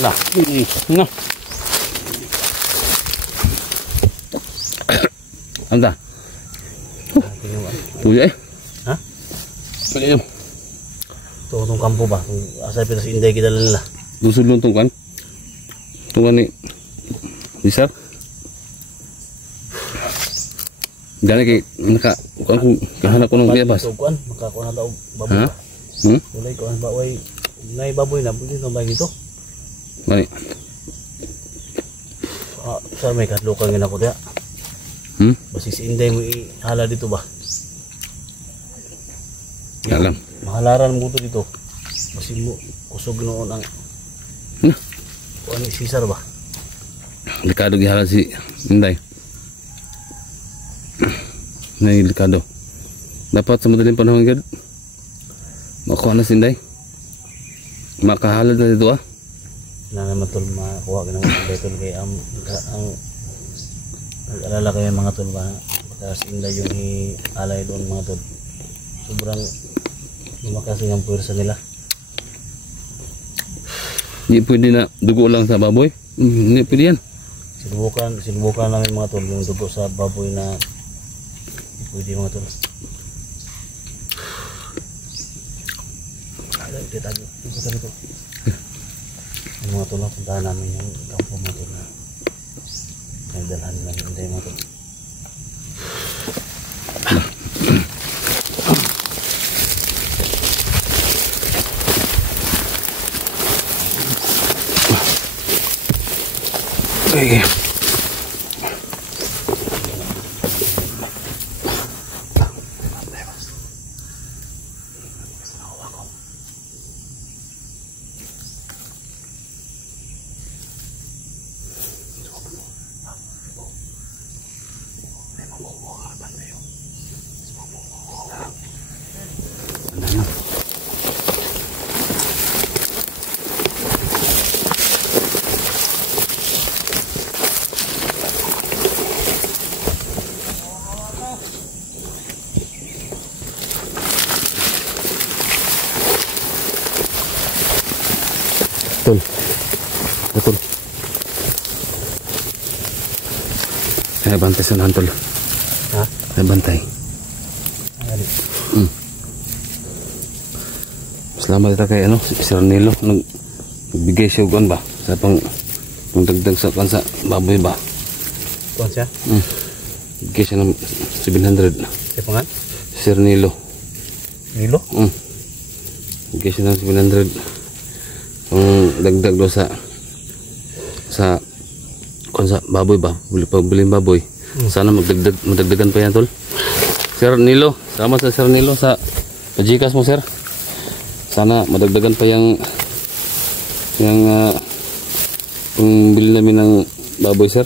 Ala. No. Anda. Puya eh. Ha? Puya yun. Ito itong kampo ba? Asal pita si Inday kita nila. Lusod lang itong kan. Itong kan ni Sir. Dali kay kahanap ko ng biyabas. Kuan, makakuha na daw baboy. Ha? Ulay kuan ba way nay baboy na pwede no ba gito? Mani. Sa may kadlokang gina ko dia. Basi si Inday mo ihala dito ba? Alam. Mahalaran mo to dito. Basi mo kusog noon ang kuan ni Cesar ba? Likado gihala si Inday. Nay likado. Dapat sa madaling panahon gid makuha na si Inday. Makahalad na dito ah. Na naman tol makuha ka naman Inday tol kay ang nag-alala kayo mga tol ba? Kasi Inday yung alay doon mga tol. Sobrang lumakas yung puwersa nila. Hindi pwede na dugo lang sa baboy. Hindi pwede yan. Sinubukan namin mga tol yung dugo sa baboy na pwede mga tol. Kita dito. Yung mga tol, puntahan namin yung kampo mga tol na nagdalhan lang Inday mga tol. Okay. Betul. Saya bantai sunan tol. Ha? Saya bantai. Salamat kita kay ano, si Sir Nilo nagbigay siya ugan ba sa pang dagdag sa kansa baboy ba. Kuan siya? Bigay siya ng 700. Siya pangan? Sir Nilo. Nilo? Bigay siya ng 700. Dagdag do sa kansa baboy ba, bilhin baboy. Sana magdagdagan pa yan tol. Sir Nilo, salamat sa Sir Nilo sa pajikas mo sir. Sana madagdagan pa yung bili namin ng baboy sir.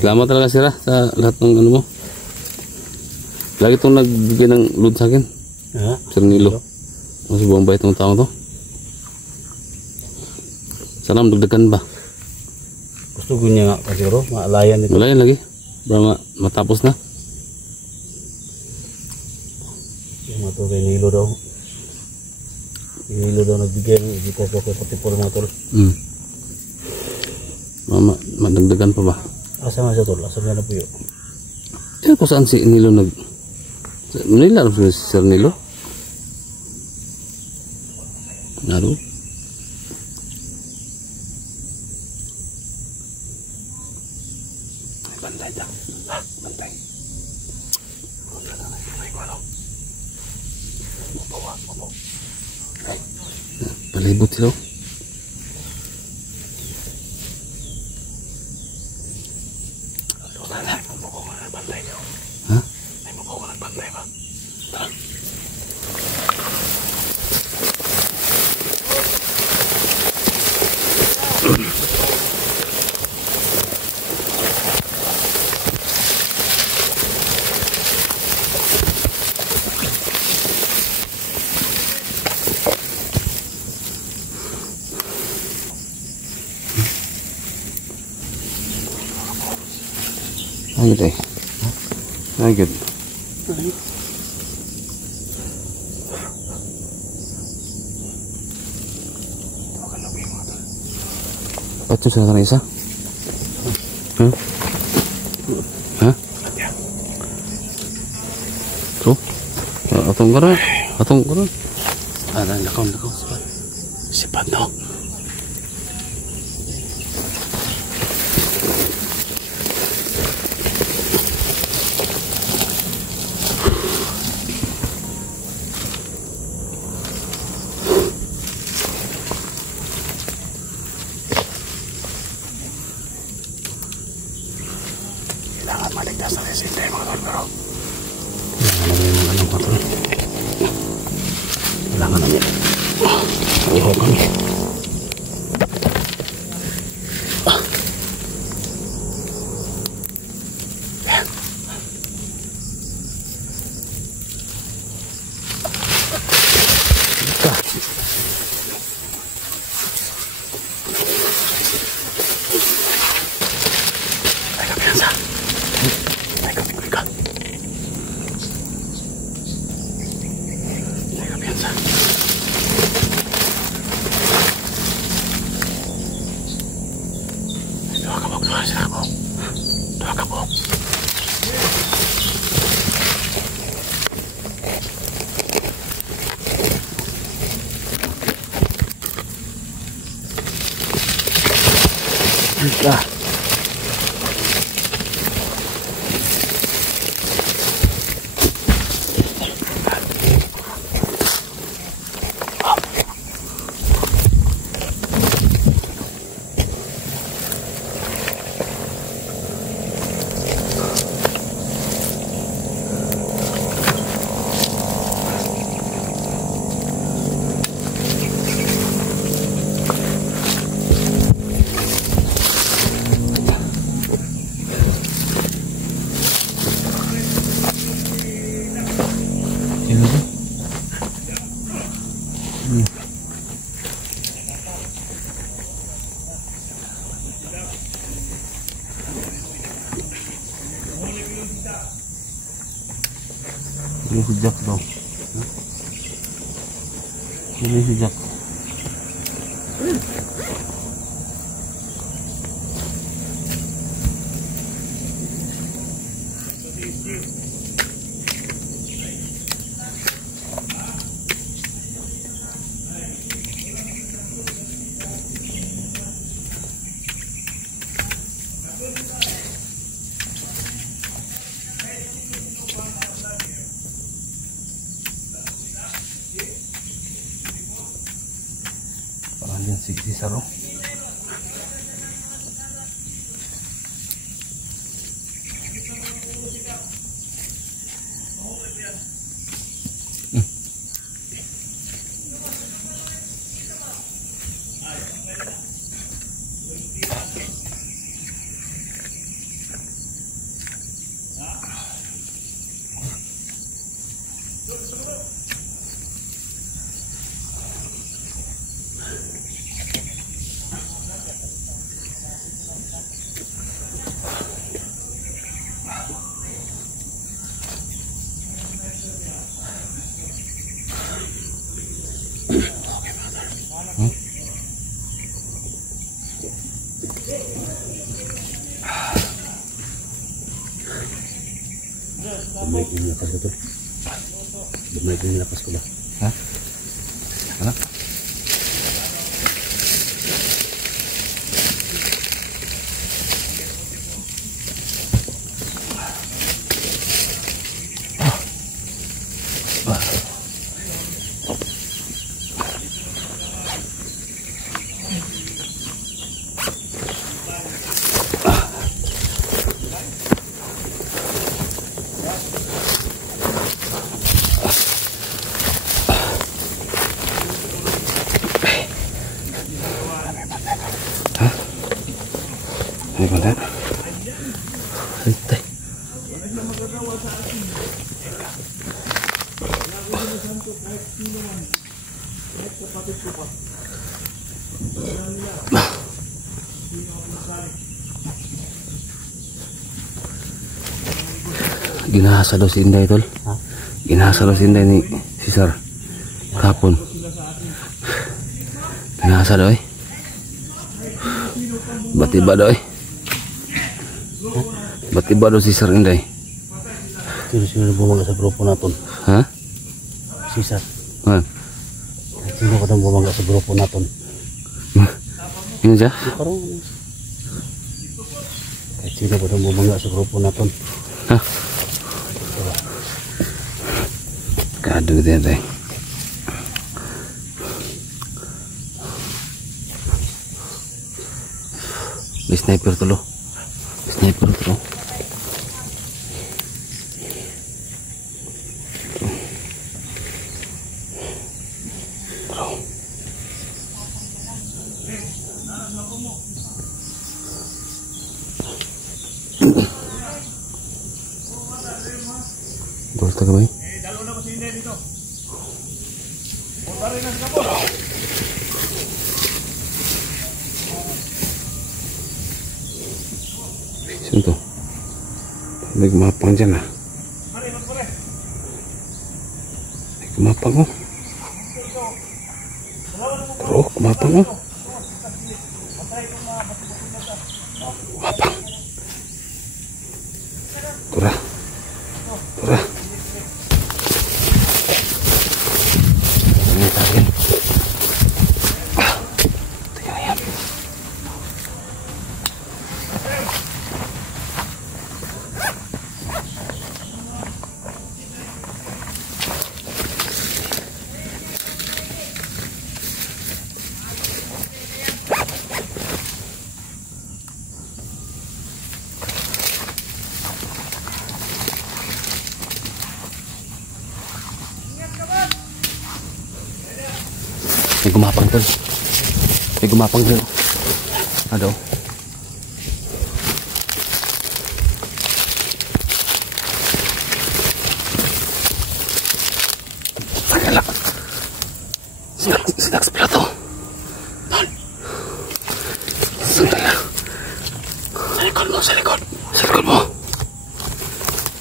Salamat talaga sir sa lahat ng ano mo. Lagi itong nagbigay ng load sa akin. Sir Nilo. Mas buong bayat ng tao to. Sana madagdagan ba? Gusto ko niya nga kasiro, maalayan ito. Malayan lagi. Para matapos na. Yung mga to kay Nilo daw. Yung Nilo daw nagbigay ng ibitas daw kay pati po mga tol. Madagdagan pa ba? Asa nga siya tol? Asa nga na po yun? Yan kung saan si Nilo Manila alam si Sir Nilo? Naroon? Bantay daw. Bantay. Mabaw. Ay, palibot sila. Ha? Ay, mukha ko nagbantay ba? Tara. Agad eh. Agad. Ba't yung sana isa? Huh? Hah? Tuh? Atong ka na. Lakaw. Sipat no. Kailangan maligtas na resinte mga tol, pero kailangan namin ng anong mga tol. Kailangan namin iho kami. Doa kabok. Dah. Ini sejak dong. Ini sejak. Pangalan si Saro. Baik ini lepas betul. Baik ini lepas ko ba? Ha? Ano? Ini mana? Hentay. Ginahasa daw si Inday, tol. Ginahasa daw si Inday ni Cesar kapon. Ginahasa daw eh. Batiba daw eh. Batiba daw si Sir Inday. Sino bumaga sa grupo natin? Ha? Sisar. Ha? Sino ka nang bumaga sa grupo natin? Ini siya? Parang kahit sino ka nang bumaga sa grupo natin? Ha? Kado gitu ya teh. May sniper tuh lo. Sniper tuh. Boleh tak bay? Sino to? May gumapang dyan ah. May gumapang oh. Bro, gumapang oh. Gumapang. Tura. Tura. Ini tarin. Tingnan yan. May gumapang tol. May gumapang tol. Aduh. Sagala. Sidak sebelah tuh. Tol. Sagala. Sa likod mo, sa likod. Sa likod mo.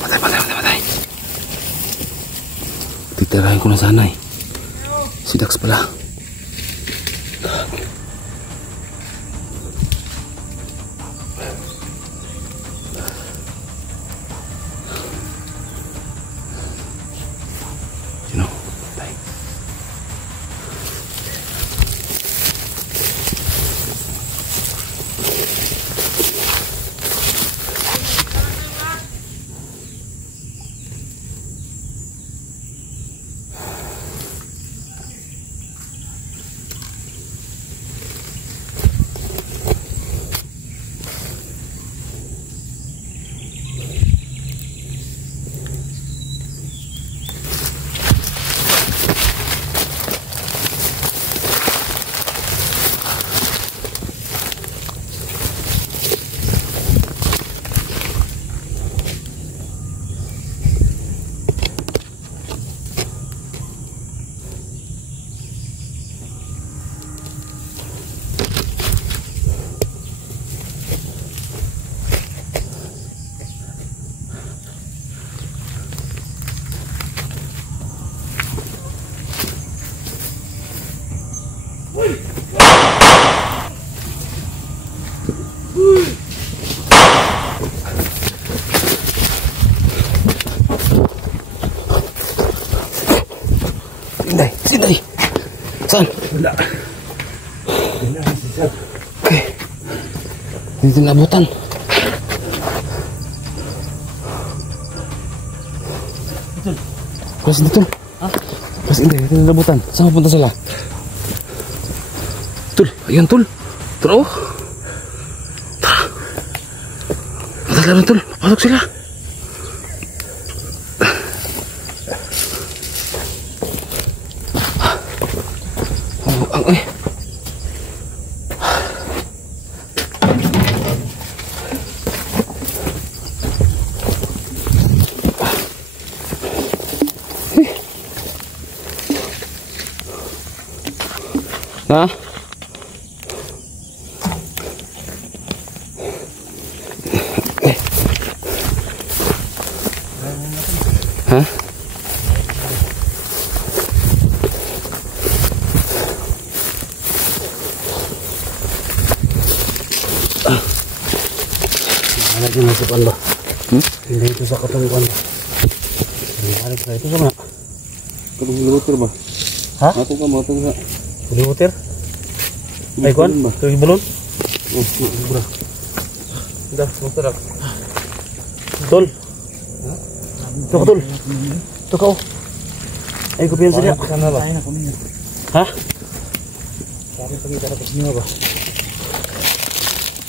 Patay. Titirahin ko na sana eh. Sidak sebelah. Sino? Patay. Sini. Saan? Wala. Okay. Hindi nabutan. Pas dito. Pas hindi nabutan. Saan punta sila? Tul, ayun tul. Turo. Tara. Matala tul. Pasok sila. Hah? Hah? ito na sa kuan ba? Hmm? Hindi ito sa katong kuan ba? Balik na ito sa mga. Katong kilometer ba? Ha? Matong ka. Kilometer? Ay kuan? Kaya balon? Oh, bro. Dah, motor ako. Tol. Ito ka, Tol. Ito ka, oh. Ay, kumpiyansa niya. Ha? Sabi pagkita na niya ba?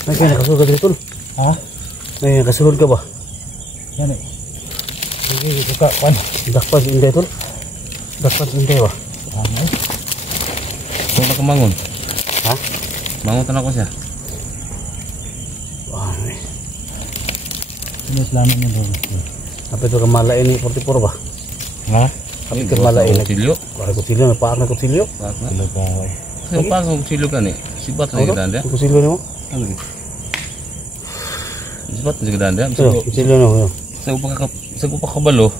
May kaya nakasuhod ka dito, Tol? Ha? May nakasuhod ka ba? Yan eh. Sige, ito ka, Juan. Dakpan si Inday, Tol. Dakpan si Inday ba? Kung ka mangon? Ha? Mangon tanah ko siya. Wah, eh. Ini selama ni dong. Apa itu kemala ini 44 ba? Ha? Apa kemala ini? Kutsilyo. Kalau kutsilyo, may paak na kutsilyo. Paak na. Yung paak na kutsilyo ka ni. Sibat na yung ganda. Kutsilyo ni mo? Ano yun? Sibat na yung ganda. Kutsilyo ni mo. Sa kupakabalo,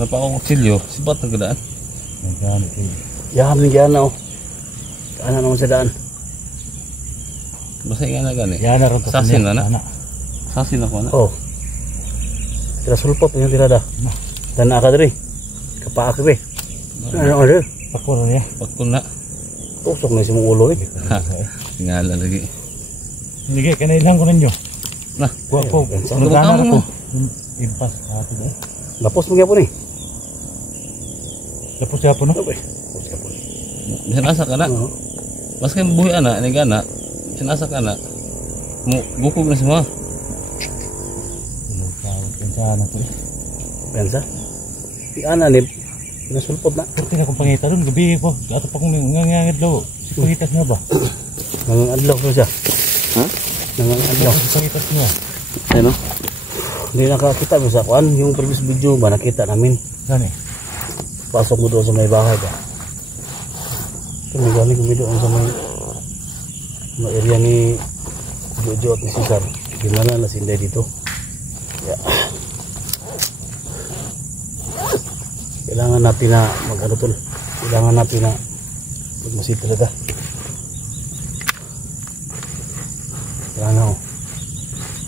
napa ako kutsilyo, sibat na ganda. Yahan ni Giana, oh. Ana naman sa daan. Basta yung gani. Yana ron. Sasin na na. Sasin ako na. Oh. Tira sulpot yung tirada. Dan ka diri. Kapaak diri. Ano order? Pakul niya. Pakul na. Tusok na si mong ulo eh. Tingala lagi. Hindi kaya ilang ko ninyo. Nah, ko. Ano mo? Impas ato eh. Lapos mo gyapon eh. Lapos gyapon no? Sinasa ka na. Mas kayo buhay ana, ini gana. Sinasa ka na. Bukog na semua. Pensa na to. Pensa? Di ana ni nasulpot na. Perti na kong pangita doon, gabi ko. Ato pa kong ngangangad daw. Si pangitas nga ba? Nangangadlaw ko siya. Ha? Nangangadlaw. Si pangitas nga. Ano? Hindi nakakita mo sa kuan. Yung previous video ba nakita namin. Gani? Pasok mo doon sa may bahay ba? Kami galing kami doon sa may area ni Jojo at ni Cesar. Gimana na sinday dito? Ya. Kailangan natin na mag-ano tol. Kailangan natin na magmasid talaga. Kailangan ako.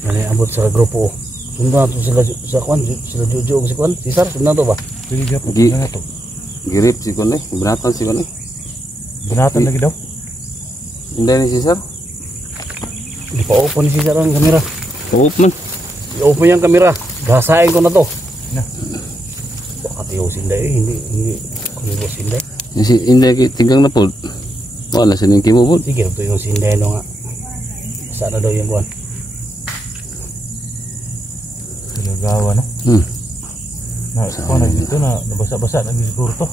Naniabot sa grupo. Sundan to sila sa kwan. Sila Jojo o si kwan. Cesar, sundan to ba? Girip si kwan eh. Binatan si kwan eh. Binatan lagi daw? Hindi ni Cesar? Hindi pa open ni Cesar ang kamera. Open man. I-open yung kamera. Gasain ko na to. Bakit yung sinday eh. Hindi. Kung yung sinday. Si Inday tinggang na po. Wala siningki mo po. Sige, ito yung sinday no nga. Saan na daw yung kuwan? Sinagawa no? Kung dito na nabasa-basa na siguro to.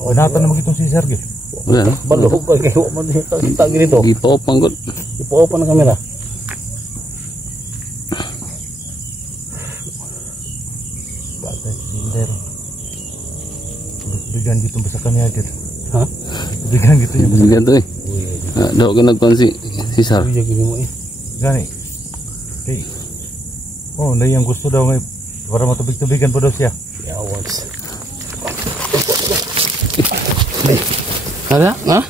Wanatan na magitong si Sergey. Wala no? Balok ko kayo mo dito. Kita ganito. Ipa-open ko. Ipa-open ang kamera. Bigan gitu basa kanya agad. Ha? Bigan gitu yung bigan to eh. Daw ka nagkuhan si Cesar. Uy, gini mo eh. Gani. Okay. Oh, na yung gusto daw ngayon. Para matubig-tubigan po daw siya. Yawas. Ada? Ha?